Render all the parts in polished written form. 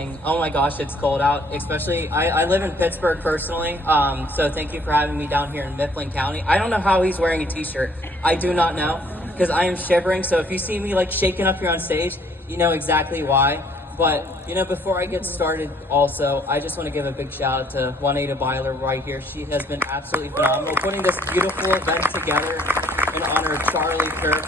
saying, oh my gosh, it's cold out. Especially, I live in Pittsburgh personally, so thank you for having me down here in Mifflin County. I don't know how he's wearing a t-shirt. I do not know, because I am shivering, so if you see me like shaking up here on stage, you know exactly why. But, you know, before I get started also, I just want to give a big shout out to Juanita Byler right here. She has been absolutely phenomenal putting this beautiful event together in honor of Charlie Kirk.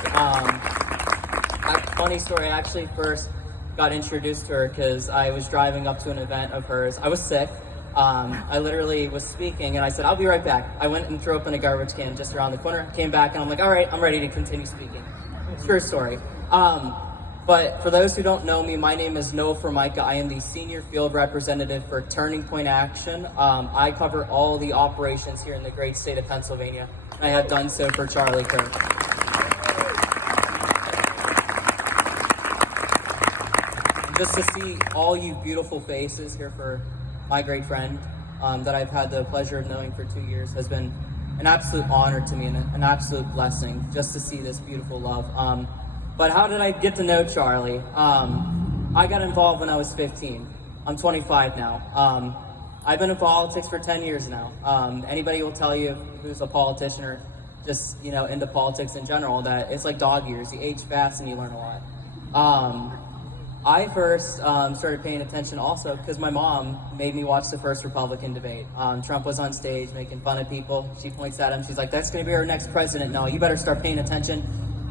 Funny story, I actually first got introduced to her because I was driving up to an event of hers. I was sick. I literally was speaking and I said, I'll be right back. I went and threw up in a garbage can just around the corner, came back and I'm like, all right, I'm ready to continue speaking. True story. But for those who don't know me, my name is Formica. I am the Senior Field Representative for Turning Point Action. I cover all the operations here in the great state of Pennsylvania. And I have done so for Charlie Kirk. Just to see all you beautiful faces here for my great friend that I've had the pleasure of knowing for 2 years has been an absolute honor to me and an absolute blessing just to see this beautiful love. But how did I get to know Charlie? I got involved when I was 15. I'm 25 now. I've been in politics for 10 years now. Anybody will tell you who's a politician or just, you know, into politics in general that it's like dog years. You age fast and you learn a lot. I first started paying attention also because my mom made me watch the first Republican debate. Trump was on stage making fun of people. She points at him. She's like, that's going to be our next president. No, you better start paying attention,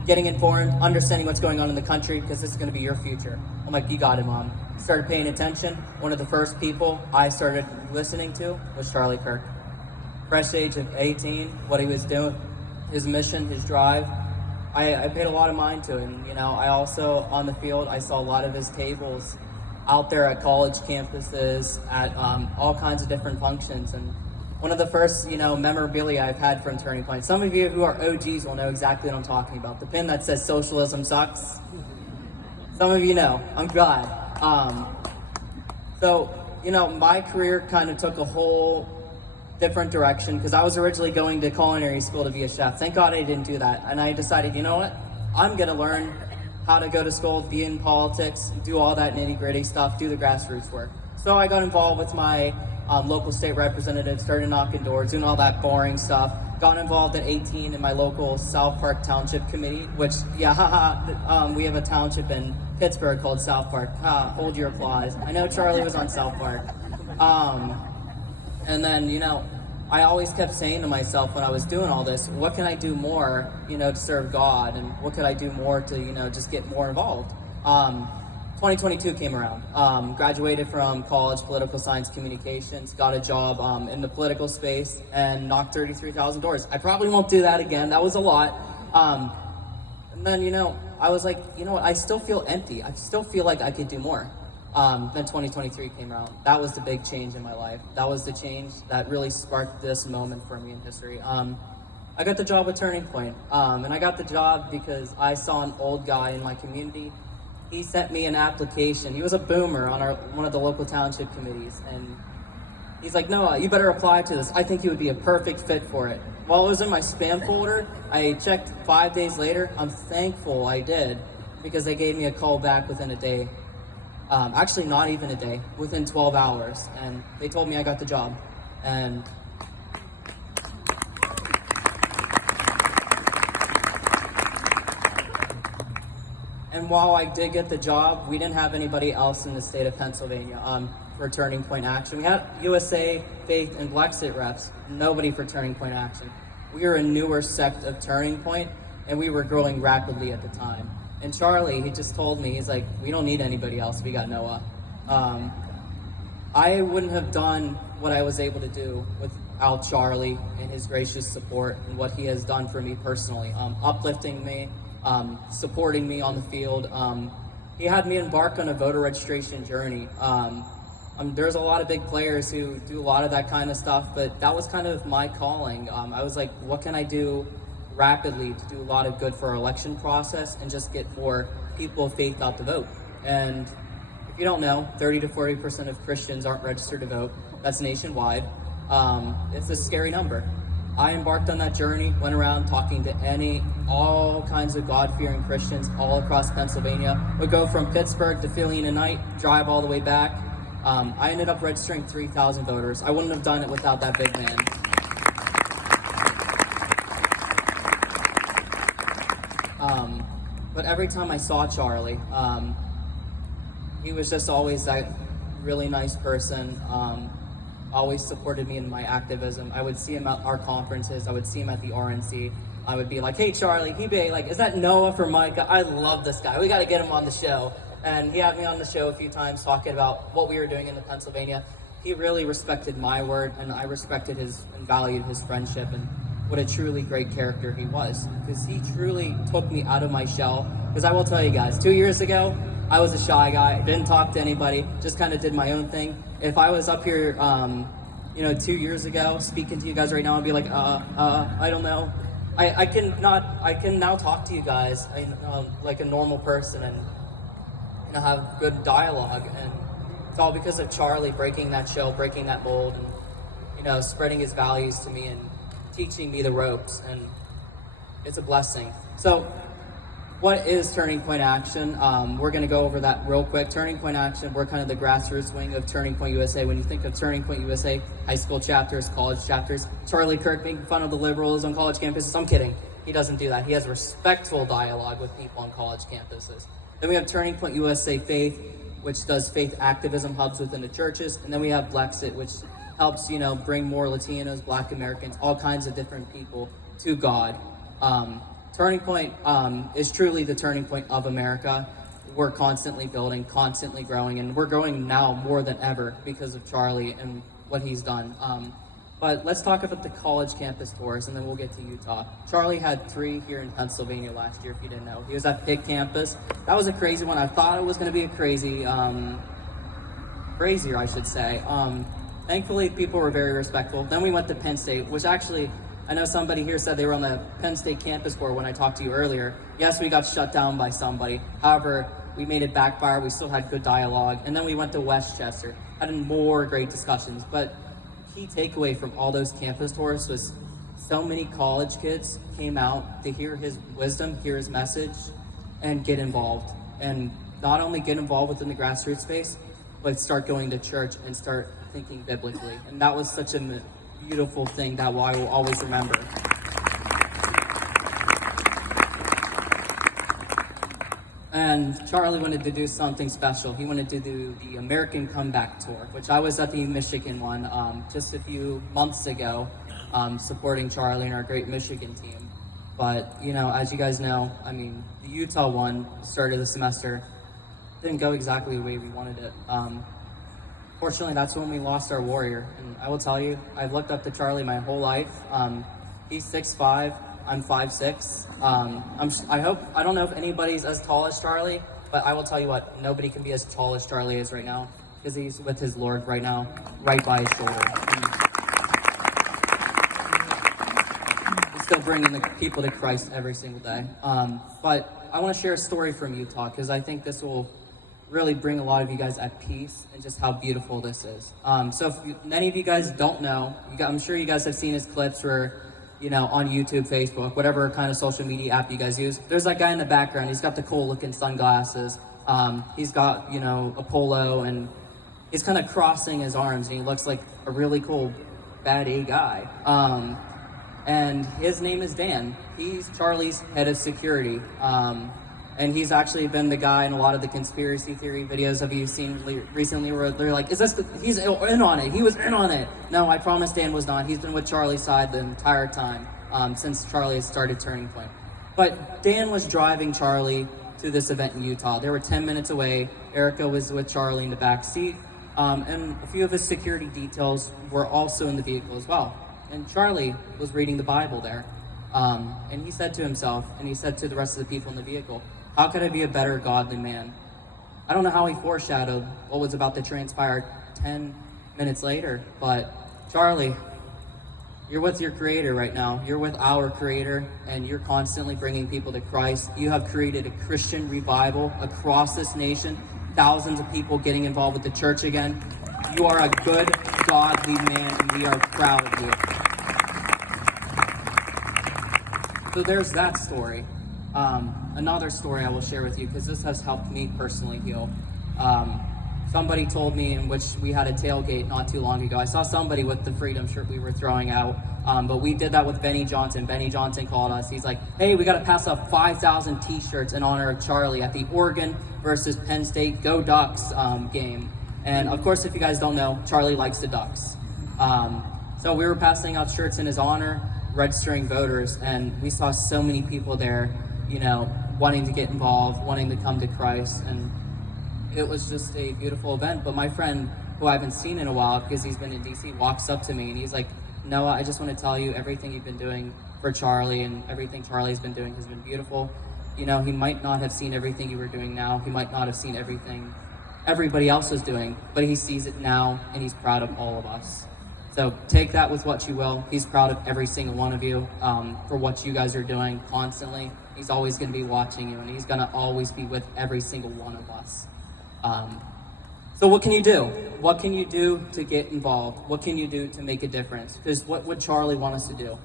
getting informed, understanding what's going on in the country because this is going to be your future. I'm like, you got it, Mom. Started paying attention. One of the first people I started listening to was Charlie Kirk. Fresh age of 18, what he was doing, his mission, his drive. I paid a lot of mind to him. You know, I also, on the field, I saw a lot of his tables out there at college campuses, at all kinds of different functions. And one of the first, you know, memorabilia I've had from Turning Point. Some of you who are OGs will know exactly what I'm talking about. The pin that says socialism sucks. Some of you know. I'm glad. So, you know, my career kind of took a whole different direction because I was originally going to culinary school to be a chef. Thank God I didn't do that. And I decided, you know what? I'm going to learn how to go to school, be in politics, do all that nitty gritty stuff, do the grassroots work. So I got involved with my local state representative, started knocking doors, doing all that boring stuff. Got involved at 18 in my local South Park Township Committee, which, yeah, we have a township in Pittsburgh called South Park. Hold your applause. I know Charlie was on South Park. And then, you know, I always kept saying to myself when I was doing all this, what can I do more, you know, to serve God? And what could I do more to, you know, just get more involved? 2022 came around. Graduated from college, political science communications, got a job in the political space and knocked 33,000 doors. I probably won't do that again. That was a lot. And then, you know, I was like, you know what, I still feel empty. I still feel like I could do more. Then 2023 came around. That was the big change in my life. That was the change that really sparked this moment for me in history. I got the job with Turning Point, and I got the job because I saw an old guy in my community. He sent me an application. He was a boomer on one of the local township committees, and he's like, Noah, you better apply to this. I think you would be a perfect fit for it. While it was in my spam folder, I checked 5 days later. I'm thankful I did because they gave me a call back within a day. Actually, not even a day, within 12 hours. And they told me I got the job. And while I did get the job, we didn't have anybody else in the state of Pennsylvania for Turning Point Action. We had USA, Faith, and Blexit reps, nobody for Turning Point Action. We were a newer sect of Turning Point, and we were growing rapidly at the time. And Charlie, he just told me, he's like, we don't need anybody else, we got Noah. I wouldn't have done what I was able to do without Charlie and his gracious support and what he has done for me personally, uplifting me, supporting me on the field. He had me embark on a voter registration journey. There's a lot of big players who do a lot of that kind of stuff, but that was kind of my calling. I was like, what can I do rapidly to do a lot of good for our election process and just get more people of faith out to vote? And if you don't know, 30 to 40% of Christians aren't registered to vote. That's nationwide. It's a scary number. I embarked on that journey, went around talking to all kinds of God-fearing Christians all across Pennsylvania. Would go from Pittsburgh to Philly in a night, drive all the way back, I ended up registering 3,000 voters. I wouldn't have done it without that big man. But every time I saw Charlie, he was just always that really nice person. Always supported me in my activism. I would see him at our conferences. I would see him at the RNC. I would be like, "Hey, Charlie," he'd be like, "Is that Noah Formica? I love this guy. We got to get him on the show." And he had me on the show a few times talking about what we were doing in Pennsylvania. He really respected my word, and I respected his and valued his friendship, and what a truly great character he was, because he truly took me out of my shell. Because I will tell you guys, 2 years ago, I was a shy guy. I didn't talk to anybody, just kind of did my own thing. If I was up here, 2 years ago, speaking to you guys right now, I'd be like, I don't know. I can now talk to you guys, like a normal person, and have good dialogue. And it's all because of Charlie breaking that shell, breaking that mold, and spreading his values to me and teaching me the ropes. And it's a blessing. So, what is Turning Point Action? We're going to go over that real quick. Turning Point Action, we're kind of the grassroots wing of Turning Point USA. When you think of Turning Point USA, high school chapters, college chapters, Charlie Kirk making fun of the liberals on college campuses. I'm kidding. He doesn't do that. He has respectful dialogue with people on college campuses. Then we have Turning Point USA Faith, which does faith activism hubs within the churches. And then we have Blexit, which helps, bring more Latinos, Black Americans, all kinds of different people to God. Turning Point is truly the turning point of America. We're constantly building, constantly growing, and we're growing now more than ever because of Charlie and what he's done. But let's talk about the college campus tours, and then we'll get to Utah. Charlie had 3 here in Pennsylvania last year, if you didn't know. He was at Pitt campus. That was a crazy one. I thought it was going to be a crazier, I should say. Thankfully, people were very respectful. Then we went to Penn State, which actually, I know somebody here said they were on the Penn State campus tour when I talked to you earlier. Yes, we got shut down by somebody. However, we made it backfire. We still had good dialogue. And then we went to Westchester, had more great discussions. But key takeaway from all those campus tours was so many college kids came out to hear his wisdom, hear his message, and get involved. And not only get involved within the grassroots space, but start going to church and start thinking biblically. And that was such a beautiful thing that I will always remember. And Charlie wanted to do something special. He wanted to do the American Comeback Tour, which I was at the Michigan one just a few months ago, supporting Charlie and our great Michigan team. But, as you guys know, the Utah one started the semester. Didn't go exactly the way we wanted it. Fortunately, that's when we lost our warrior. And I will tell you, I've looked up to Charlie my whole life. He's 6'5", I'm 5'6". I don't know if anybody's as tall as Charlie, but I will tell you what, nobody can be as tall as Charlie is right now, because he's with his Lord right now, right by his shoulder. He's still bringing the people to Christ every single day. But I want to share a story from Utah, because I think this will really bring a lot of you guys at peace and just how beautiful this is. So if many of you guys don't know, I'm sure you guys have seen his clips where, on YouTube, Facebook, whatever kind of social media app you guys use. There's that guy in the background. He's got the cool looking sunglasses. He's got, a polo, and he's kind of crossing his arms, and he looks like a really cool bad A guy. And his name is Dan. He's Charlie's head of security. And he's actually been the guy in a lot of the conspiracy theory videos have you seen recently where they're like, he's in on it, he was in on it. No, I promise Dan was not. He's been with Charlie's side the entire time, since Charlie has started Turning Point. But Dan was driving Charlie to this event in Utah. They were 10 minutes away. Erica was with Charlie in the back seat. And a few of his security details were also in the vehicle as well. And Charlie was reading the Bible there. And he said to himself, and he said to the rest of the people in the vehicle, "How could I be a better godly man?" I don't know how he foreshadowed what was about to transpire 10 minutes later, but Charlie, you're with your Creator right now. You're with our Creator, and you're constantly bringing people to Christ. You have created a Christian revival across this nation, thousands of people getting involved with the church again. You are a good, godly man, and we are proud of you. So there's that story. Another story I will share with you, because this has helped me personally heal. somebody told me, in which we had a tailgate not too long ago. I saw somebody with the Freedom shirt we were throwing out, but we did that with Benny Johnson. Benny Johnson called us. He's like, hey, we got to pass up 5,000 t-shirts in honor of Charlie at the Oregon versus Penn State Go Ducks game. And of course, if you guys don't know, Charlie likes the Ducks. So we were passing out shirts in his honor, registering voters, and we saw so many people there, you know, wanting to get involved, wanting to come to Christ, and it was just a beautiful event. But my friend, who I haven't seen in a while because he's been in DC, walks up to me and he's like, Noah, I just want to tell you everything you've been doing for Charlie and everything Charlie's been doing has been beautiful. You know, he might not have seen everything you were doing now. He might not have seen everything everybody else was doing, but he sees it now and he's proud of all of us. So take that with what you will. He's proud of every single one of you for what you guys are doing constantly. He's always going to be watching you, and he's going to always be with every single one of us. So what can you do? What can you do to get involved? What can you do to make a difference? Because what would Charlie want us to do?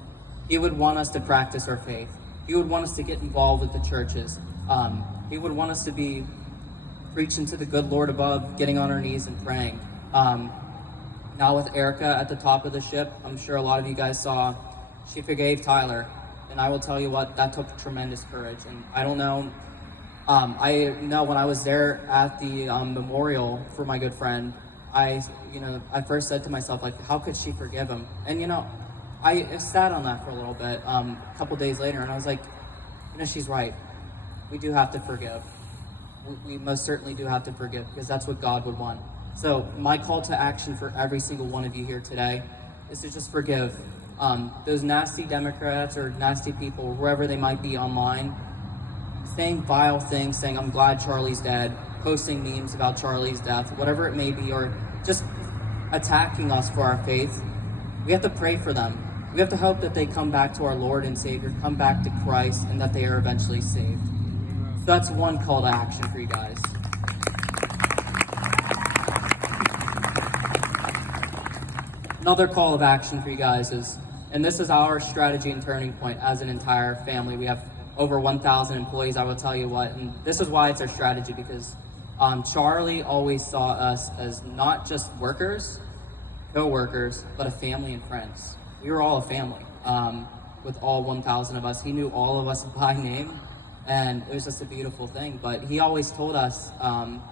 He would want us to practice our faith. He would want us to get involved with the churches. He would want us to be preaching to the good Lord above, getting on our knees and praying. Now with Erica at the top of the ship, I'm sure a lot of you guys saw, she forgave Tyler. And I will tell you what, that took tremendous courage. And I don't know, I know when I was there at the memorial for my good friend, I first said to myself, like, how could she forgive him? And, you know, I sat on that for a little bit, a couple days later, and I was like, you know, she's right. We do have to forgive. We most certainly do have to forgive, because that's what God would want. So my call to action for every single one of you here today is to just forgive those nasty Democrats or nasty people, wherever they might be online, saying vile things, saying, I'm glad Charlie's dead, posting memes about Charlie's death, whatever it may be, or just attacking us for our faith. We have to pray for them. We have to hope that they come back to our Lord and Savior, come back to Christ, and that they are eventually saved. So that's one call to action for you guys. Another call of action for you guys is, and this is our strategy and turning point as an entire family. We have over 1,000 employees, I will tell you what, and this is why it's our strategy, because Charlie always saw us as not just workers, co-workers, but a family and friends. We were all a family with all 1,000 of us. He knew all of us by name, and it was just a beautiful thing. But he always told us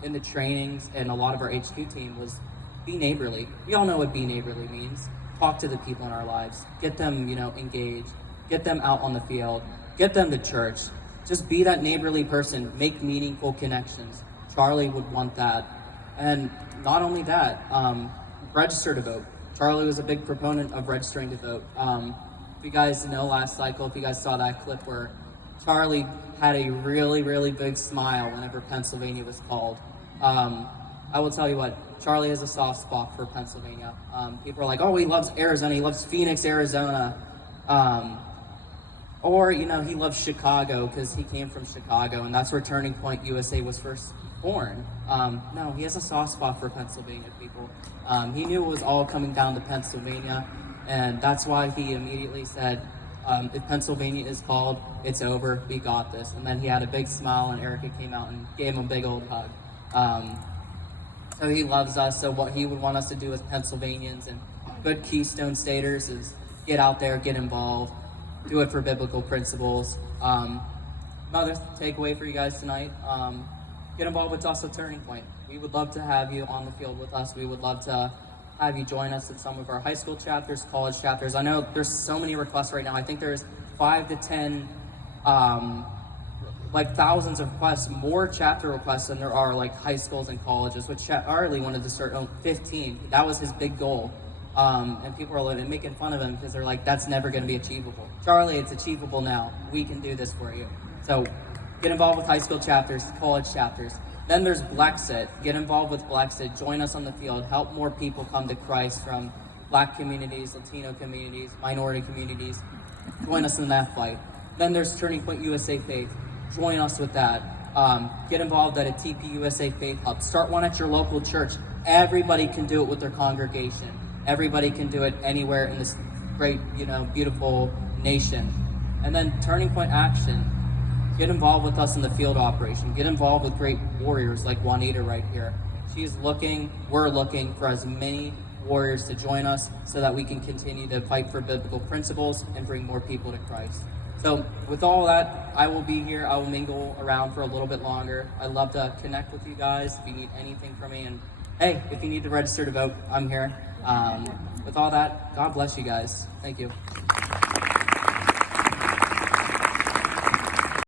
in the trainings and a lot of our HQ team was, be neighborly. We all know what be neighborly means. Talk to the people in our lives. Get them, you know, engaged. Get them out on the field. Get them to church. Just be that neighborly person. Make meaningful connections. Charlie would want that. And not only that, register to vote. Charlie was a big proponent of registering to vote. If you guys know last cycle, if you guys saw that clip where Charlie had a really, really big smile whenever Pennsylvania was called. I will tell you what, Charlie has a soft spot for Pennsylvania. People are like, oh, he loves Arizona, he loves Phoenix, Arizona. Or, you know, he loves Chicago because he came from Chicago, and that's where Turning Point USA was first born. No, he has a soft spot for Pennsylvania people. He knew it was all coming down to Pennsylvania, and that's why he immediately said, if Pennsylvania is called, it's over, we got this. And then he had a big smile, and Erica came out and gave him a big old hug. So he loves us. So what he would want us to do as Pennsylvanians and good Keystone Staters is get out there, get involved, do it for biblical principles. Another takeaway for you guys tonight, get involved with us at Turning Point. We would love to have you on the field with us. We would love to have you join us at some of our high school chapters, college chapters. I know there's so many requests right now. I think there's 5 to 10 like thousands of requests, more chapter requests than there are like high schools and colleges, which Charlie wanted to start 15. That was his big goal. And people are like, making fun of him because they're like, that's never going to be achievable. Charlie, it's achievable now. We can do this for you. So get involved with high school chapters, college chapters. Then there's Blexit. Get involved with Blexit. Join us on the field. Help more people come to Christ from Black communities, Latino communities, minority communities. Join us in that fight. Then there's Turning Point USA Faith. Join us with that. Get involved at a TP USA Faith Hub. Start one at your local church. Everybody can do it with their congregation. Everybody can do it anywhere in this great, you know, beautiful nation. And then Turning Point Action. Get involved with us in the field operation. Get involved with great warriors like Juanita right here. we're looking for as many warriors to join us so that we can continue to fight for biblical principles and bring more people to Christ. So with all that, I will be here. I will mingle around for a little bit longer. I'd love to connect with you guys if you need anything from me. And hey, if you need to register to vote, I'm here. With all that, God bless you guys. Thank you.